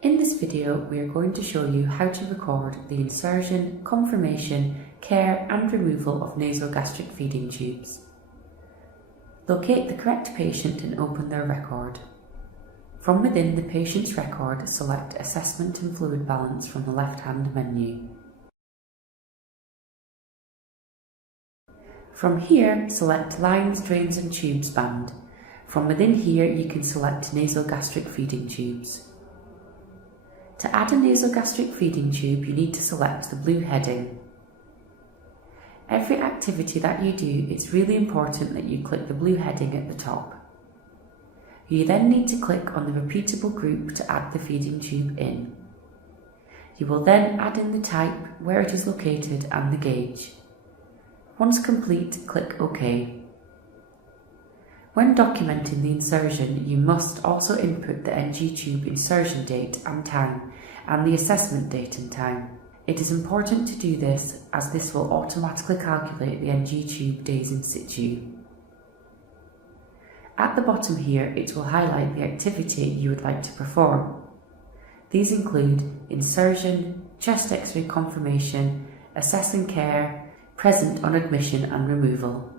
In this video, we are going to show you how to record the insertion, confirmation, care and removal of nasogastric feeding tubes. Locate the correct patient and open their record. From within the patient's record, select Assessment and Fluid Balance from the left-hand menu. From here, select Lines, Drains and Tubes band. From within here, you can select nasogastric feeding tubes. To add a nasogastric feeding tube, you need to select the blue heading. Every activity that you do, it's really important that you click the blue heading at the top. You then need to click on the repeatable group to add the feeding tube in. You will then add in the type, where it is located and the gauge. Once complete, click OK. When documenting the insertion, you must also input the NG tube insertion date and time and the assessment date and time. It is important to do this as this will automatically calculate the NG tube days in situ. At the bottom here, it will highlight the activity you would like to perform. These include insertion, chest X-ray confirmation, assess and care, present on admission and removal.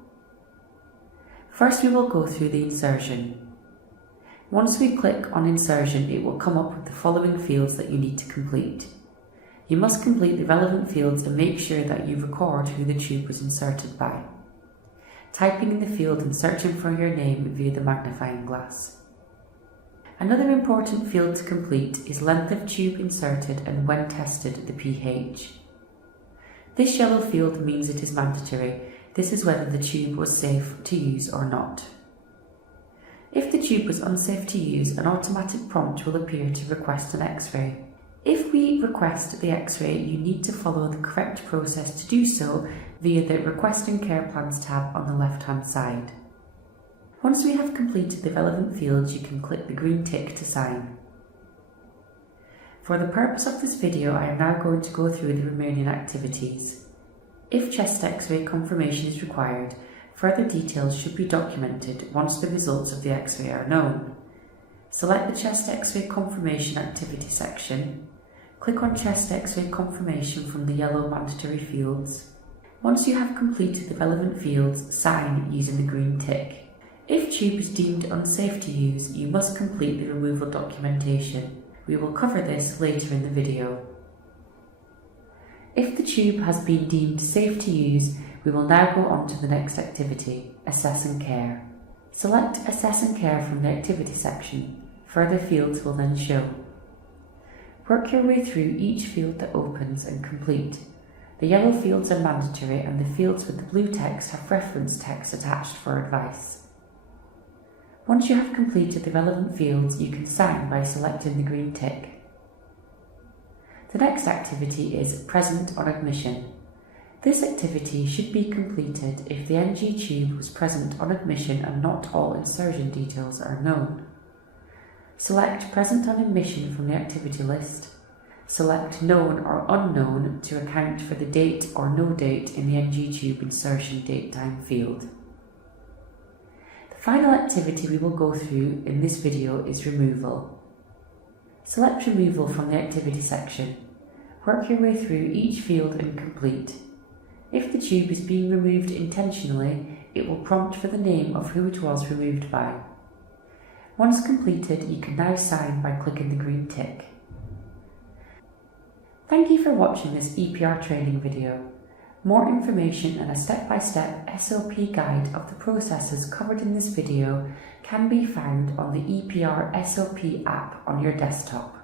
First, we will go through the insertion. Once we click on insertion, it will come up with the following fields that you need to complete. You must complete the relevant fields and make sure that you record who the tube was inserted by, typing in the field and searching for your name via the magnifying glass. Another important field to complete is length of tube inserted and when tested the pH. This yellow field means it is mandatory. This is whether the tube was safe to use or not. If the tube was unsafe to use, an automatic prompt will appear to request an X-ray. If we request the X-ray, you need to follow the correct process to do so via the Request and Care Plans tab on the left-hand side. Once we have completed the relevant fields, you can click the green tick to sign. For the purpose of this video, I am now going to go through the remaining activities. If chest X-ray confirmation is required, further details should be documented once the results of the X-ray are known. Select the chest X-ray confirmation activity section. Click on chest X-ray confirmation from the yellow mandatory fields. Once you have completed the relevant fields, sign using the green tick. If tube is deemed unsafe to use, you must complete the removal documentation. We will cover this later in the video. If the tube has been deemed safe to use, we will now go on to the next activity, Assess and Care. Select Assess and Care from the activity section. Further fields will then show. Work your way through each field that opens and complete. The yellow fields are mandatory and the fields with the blue text have reference text attached for advice. Once you have completed the relevant fields, you can sign by selecting the green tick. The next activity is Present on Admission. This activity should be completed if the NG tube was present on admission and not all insertion details are known. Select Present on Admission from the activity list. Select Known or Unknown to account for the date or no date in the NG tube insertion date time field. The final activity we will go through in this video is Removal. Select Removal from the activity section. Work your way through each field and complete. If the tube is being removed intentionally, it will prompt for the name of who it was removed by. Once completed, you can now sign by clicking the green tick. Thank you for watching this EPR training video. More information and a step-by-step SOP guide of the processes covered in this video can be found on the EPR SOP app on your desktop.